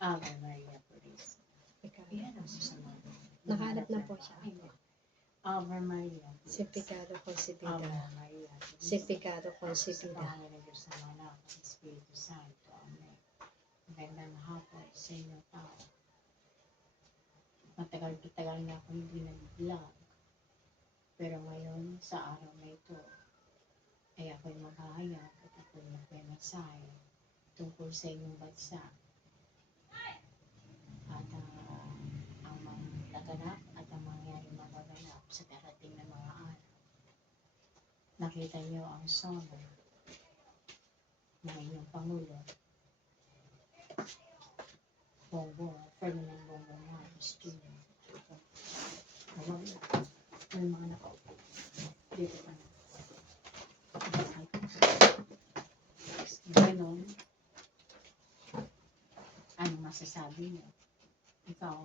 Ave Maria Purísima. Pecado. Yan ang susama. Nakahanap na po siya. Ave Maria. Sin pecado Ave concebida. Maria. Sin pecado Sa concebida. pangalan ng Diyos na Anak at Espiritu Santo. Amen. Magandang hapon sa inyo tao. Matagal-tagal na ako hindi nag-vlog. Pero ngayon, sa araw na ito, ay ako'y maghahayag at ako'y magme-mensahe tungkol sa inyong bansa. At ang mga naganap at ang mangyaring magaganap sa darating na mga araw. Nakita niyo ang sona ng inyong Pangulo, Ferdinand Bongbong Marcos Jr. May mga nakaupo. Dito pa na. Ganon. Ano masasabi niyo? Ikaw,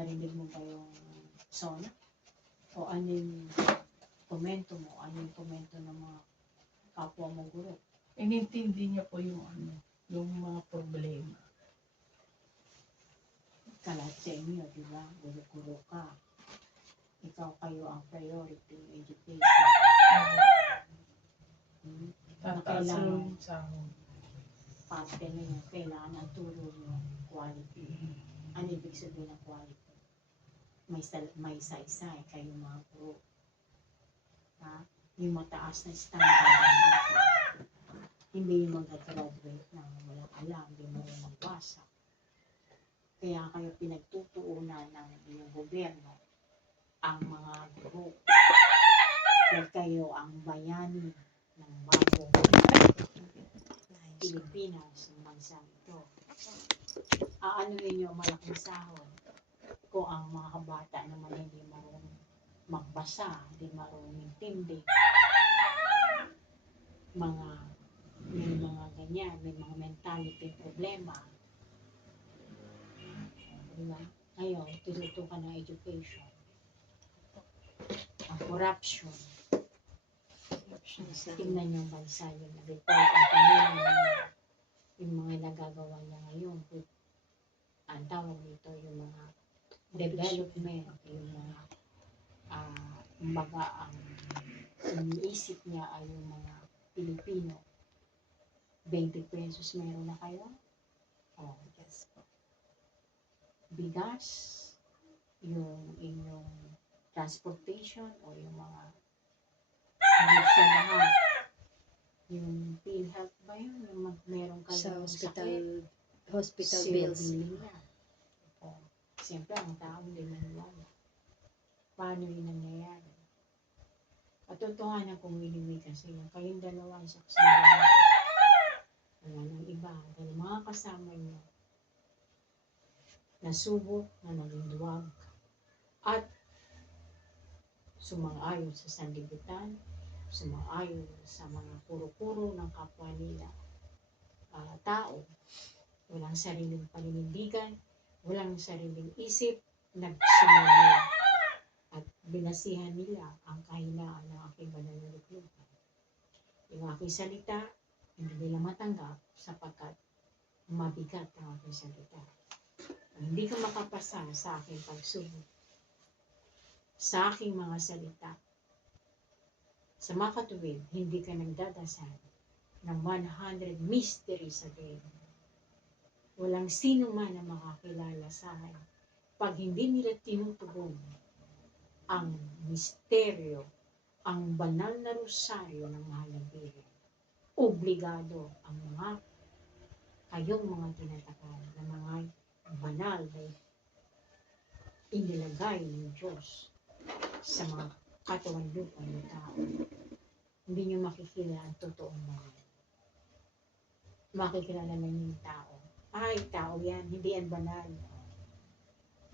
narinig mo ba yung sona? O ano yung komento mo? Ano yung komento ng mga kapwa mong guro? Inintindi niya po yung yung mga problema. Kalat sa inyo, di ba? Guro-guro ka. Ikaw kayo ang priority in education. Tataas yung sahod. Parte na yun, kailangan ang turo nyo quality. Ano ibig sabihin ng quality? May saysay kayo mga guro. Ha? Yung mataas na standard ng bata. Hindi yung mag-graduate na walang alam, hindi mo rin magbasa. Kaya kayo pinagtutuunan ng inyong gobyerno ang mga guro. Dahil kayo ang bayani ng bagong Pilipinas ng bansa ito. Aanuhin nyo malaking sahod kung ang mga kabata naman hindi marunong magbasa, hindi marunong intindi. May mga ganyan, may mga mentality problema. Diba? Ngayon, tututukan ng education. Ang corruption. Tingnan yung bansa yung report ang Panginoon yung mga nagagawa niya ngayon. Ang tawag nito yung mga development, yung mga kumbaga ang iniisip niya ay yung mga Pilipino. 20 pesos meron na kayo? Oh, Yes po. bigas, yung inyong transportation o yung mga sa lahat. Yung PhilHealth ba yun? Yung meron kayo Sa sakit, hospital zero bills. billing na. O, siyempre, ang tao hindi maniwala. Paano yun nangyayari? Katotohanan kung anyway kasi yung kayong dalawa ay saksaya. Wala nang iba. Dahil mga kasama nyo nasubok na naging duwag at sumang-ayon sa sanlibutan, sumang-ayon sa mga kuro-kuro ng kapwa nila tao. Walang sariling paninindigan, walang sariling isip, nagsumunod at binasihan nila ang kahinaan ng aking banal na luklukan. Yung aking salita, hindi nila matanggap sapagkat mabigat ang aking salita. Kung hindi ka makapasa sa aking pagsubok, sa aking mga salita, sa mga katuwid, hindi ka nagdadasal ng 100 mysteries a day. Walang sino man na makakilala sa akin pag hindi nila tinutugon ang misteryo, ang banal na rosaryo ng mahal na Birhen. Obligado ang kayong mga tinatakal na mga banal na inilagay ng Diyos sa mga katawan lupa ng tao. Hindi nyo makikilala ang totoong mga. Makikilala na yung tao. Ay, tao yan. Hindi yan banal.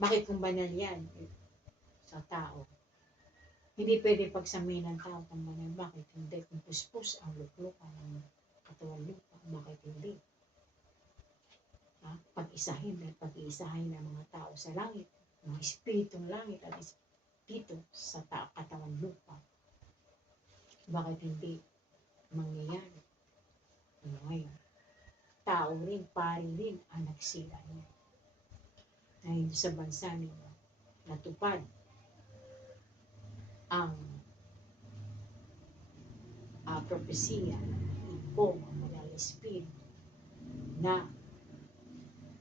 Bakit kung banal yan? Sa tao. Hindi pwede pagsamin ng tao kung banal. Bakit hindi? Kung puspos ang luklukan ng katawan lupa. Bakit hindi? Pag-isahin ng mga tao sa langit, mga espiritong langit at espiritu sa katawan lupa. Bakit hindi mangyayari? Ano ngayon? Tao rin, pari rin ang nagsira niya. Dahil sa bansa ninyo, natupad ang propesiya ng Ipo, ang Banal na Espiritu, na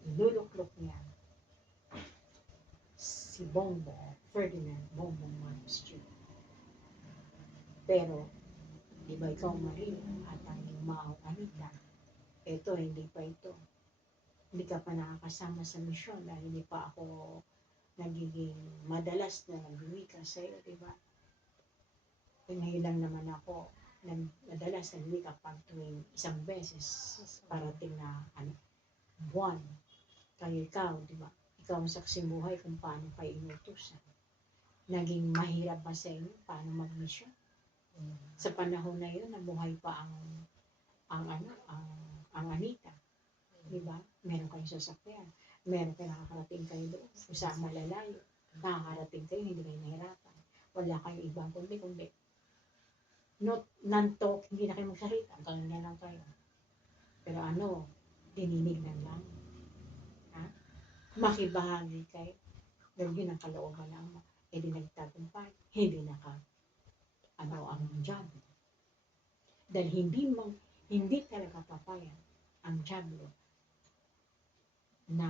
iluluklok niya si Ferdinand Bongbong Marcos Jr. Pero, di ba ikaw, Maria, at ang Mao Anita, hindi pa ito. Hindi ka pa nakakasama sa misyon dahil hindi pa ako nagiging madalas na nagwika sa iyo, di ba? Ngayon lang naman ako madalas nagwika pag tuwing isang beses parating na buwan. Kaya ikaw, di ba? Ikaw ang saksing buhay kung paano kayo inutusan. Naging mahirap ba sa inyo paano mag-mission? Sa panahon na yun, nabuhay pa ang Anita. Di ba? Meron kayong sasakyan. Meron kayo nakakarating kayo doon. Kung saan malalayo. Nakakarating kayo, hindi kayo nahirapan. Wala kayong ibang kundi. Non-talk, hindi na kayo magsalita. Ganyan lang kayo. Pero dininig lang. Makibahagi kayo. Dahil yun ang kalooban ng Ama. Di nagtagumpay. Hindi ang job. Dahil hindi talaga papayag ang Diablo na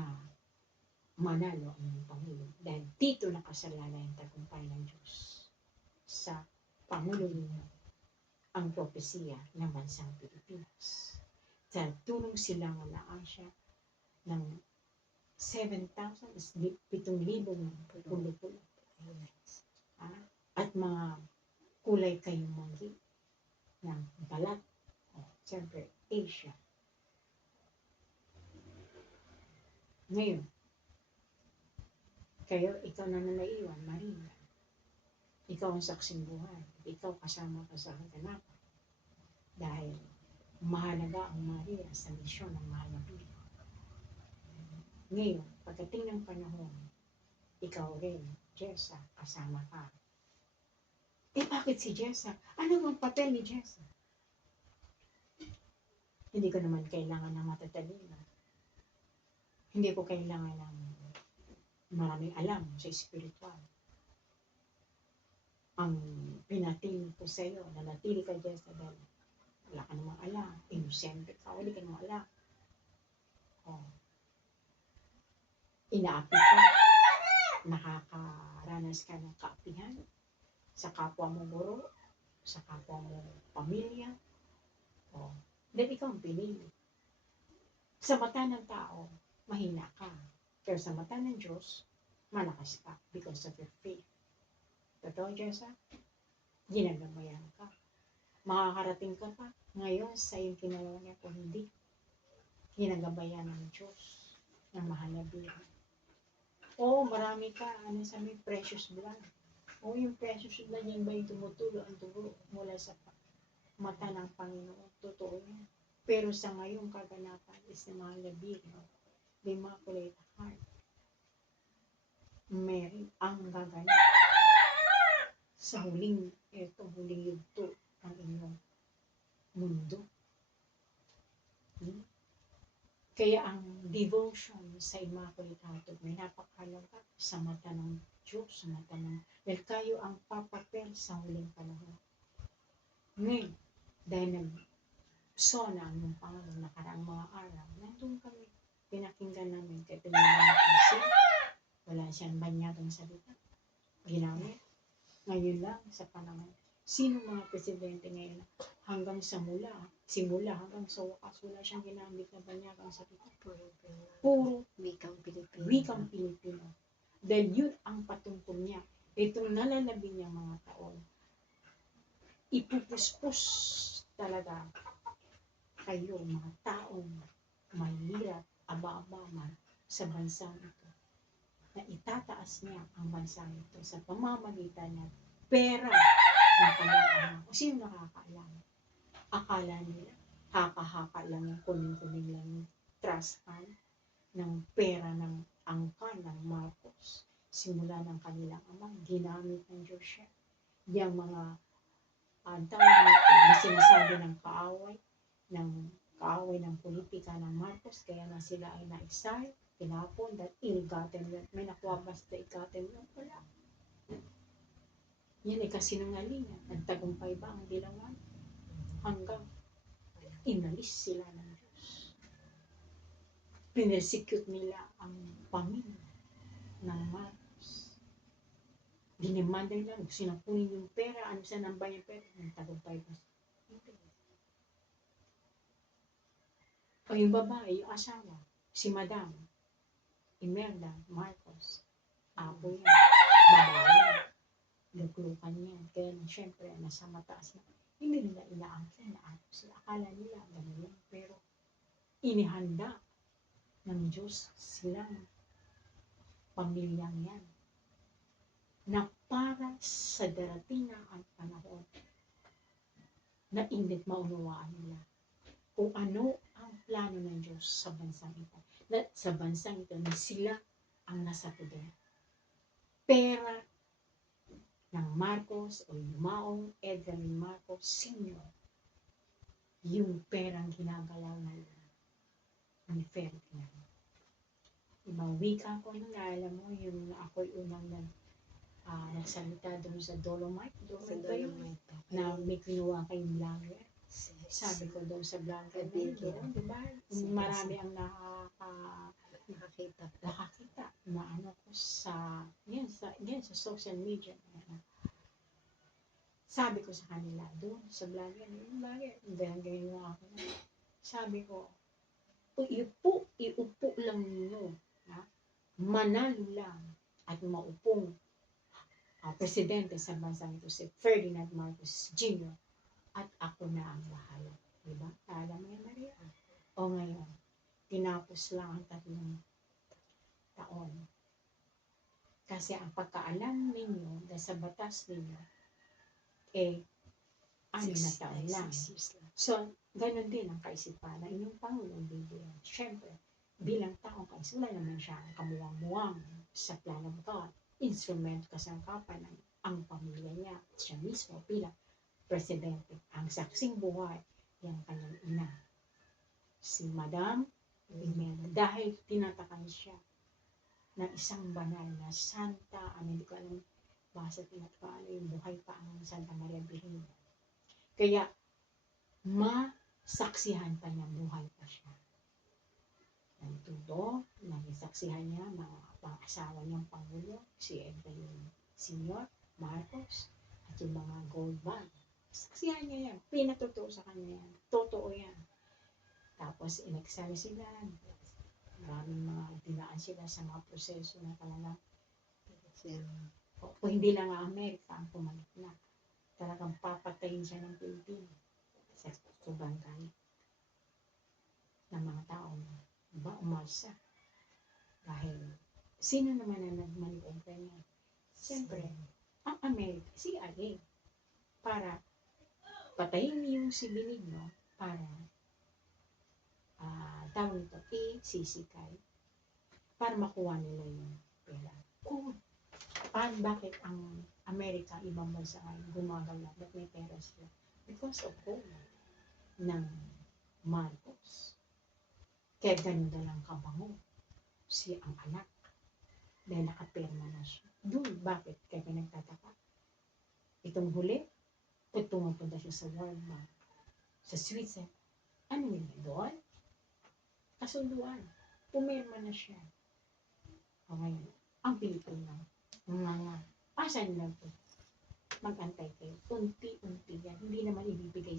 manalo ang Pangulo. Dahil dito nakasalala yung tagumpay ng Diyos sa Pangulo ninyo, ang propesiya ng bansang Pilipinas. Sa tulong sila ng Asya ng 7,000, 7,000 pulo-pulo. At mga kulay kayong manggi ng balat. Siyempre, Asia. Ngayon, ikaw na naiwan, Maria. Ikaw ang saksing buhay. Ikaw kasama ka sa kaganapan. Dahil mahalaga ang Maria sa misyon ng mahal na Pilipinas. Ngayon, pagdating ng panahon, ikaw rin, Jessa, kasama ka. Bakit si Jessa? Ano bang papel ni Jessa? Hindi ko naman kailangan ng matatalino. Hindi ko kailangan ng maraming alam sa spiritual. Ang pinatili ko sa iyo, na natili ka Jessa dahil wala ka namang alam. Inosente ka, wala ka namang alam. Inaapi ka, nakakaranas ka ng kaapihan sa kapwa mo guro, sa kapwa mo pamilya. Dahil ikaw ang pinili. Sa mata ng tao, mahina ka. Pero sa mata ng Diyos, malakas ka because of your faith. Totoo, Jessa? Ginagabayan ka. Makakarating ka pa ngayon sa iyong kinalaw niya kung hindi. Ginagabayan ng Diyos ng mahal na Biro. Marami ka. Sabi, precious blood. Yung precious blood, yan ba yung tumutulo ang dugo mula sa mata ng Panginoon? Totoo yan. Pero sa ngayong kaganapan is na mahal na Biro, the Immaculate Heart, Mary ang gaganap sa huling yugto ng inyong mundo. Kaya ang devotion sa Immaculate Heart of Mary, napakahalaga sa mata ng Diyos, sa mata ng dahil kayo ang papapel sa huling panahon. Ngayon, dahil nag-sona ang Panginoon nakaraang mga araw, nandun kami, pinakinggan namin, kaya pinagdaan natin wala siyang banyagang salita. Ginamit. Ngayon lang, sa panahon. Sino mga presidente ngayon hanggang sa simula hanggang sa wakas, wala siyang ginamit na banyagang salita. Puro Wikang Pilipino. Dahil yun ang patungkol niya. Itong nalalabi niya mga taon, ipupuspos talaga kayo, mga taong mahirap, aba-aba man sa bansang ito. Na itataas niya ang bansang ito sa pamamagitan niya pera ng kanyang ama. O sino nakakaalam? Akala nila, haka-haka lang yung kuning-kuning lang yung trust fund ng pera ng angkan ng Marcos. Simula ng kanilang ama, ginamit ng Diyos siya. Yung mga na sinasabi ng kaaway, ng kaaway ng politika ng Marcos, kaya na sila ay na-exile, tinapon, that ill-gotten wealth. May nakuha ba sa ill-gotten wealth? Wala. Yan ay kasinungalingan. Nagtagumpay ba ang Dilawan? Hanggang inalis sila ng Diyos. Pinersecute nila ang pamilya ng Marcos. Dinimanda nila, sinapunin yung pera, ano sa nambay yung pera, nagtagumpay ba? Hindi. O yung babae, yung asawa, si Madam Imelda Marcos, apo yan, babae, naglukan niya. Kaya syempre, nasa mataas na, hindi nila inaangkin na apo sila. Akala nila, gano'n lang. Pero, inihanda ng Diyos silang pamilyang yan na para sa darating na ang panahon na hindi maunawaan nila kung ano ang plano ng Diyos sa bansang ito. Na sa bansang ito na sila ang nasa poder. Pera ng Marcos o Yumaong Edgarine Marcos Sr. yung perang ginagalaw nila ni Ferdinand. Ibang wika ko nung alam mo yung ako'y unang nagsalita doon sa Dolomite. Sa Dolomite ba yun? Dolomite. Na may kinuha kayong vlogger. Sabi ko doon sa vlogger na yun, diba? Marami ang nakakita na ano ko sa social media. Sabi ko sa kanila doon sa vlogger, ganyan yung ako. Sabi ko, iupo lang ninyo, manalo lang at maupong presidente sa bansang ito si Ferdinand Marcos Jr. at ako na ang bahala. Diba? Alam mo yan, Maria? O ngayon, tinapos lang ang 3 taon. Kasi ang pagkaalam ninyo na sa batas ninyo, 6 na taon lang. So, ganun din ang kaisipan na inyong Pangulong BBM. Siyempre, bilang taong wala naman siya kamuwang-muwang sa plan of God. Instrumento kasangkapan ng ang pamilya niya. Siya mismo bilang presidente. Ang saksing buhay, yung kanyang ina. Si Madam Imelda. Dahil tinatakan siya ng isang banal na santa, hindi ko alam, basta tinatakan yung buhay pa ang Santa Maria Virgen. Kaya, masaksihan pa niya buhay pa siya. Nagtuto, nagisaksihan niya mga asawa niyang Pangulo, si Edgarine Sr. Marcos, at yung mga gold bag. Saksihan niya yan. Pinatuto sa kanya yan. Totoo yan. Tapos, in-excel sila. Maraming mga dinaan sila sa mga proseso na talaga. Kung hindi lang ang Amerika ang pumalit na. Talagang papatayin siya ng Pilipinas sa sobrang galit ng mga tao na umarsa. Dahil sino naman na nagmanipulate niya? Siyempre, ang Amerika, CIA, para patayin yung si Benigno para tawag nito, isisikay para makuha nila yung pera. Bakit ang Amerika, ibang bansa ay gumagala, ba't may pera sila? Because of gold ng Marcos. Kaya ganun lang kabango si ang anak dahil nakapirma na siya. Doon, bakit? Kaya nagtataka. Itong huli, pag tumupunta siya sa World Bank, sa Switzerland, ano nila doon? Kasunduan. Pumirma na siya. O ngayon, ang Pilipino, asan na po? Mag-antay kayo. Unti-unti yan. Hindi naman ibibigay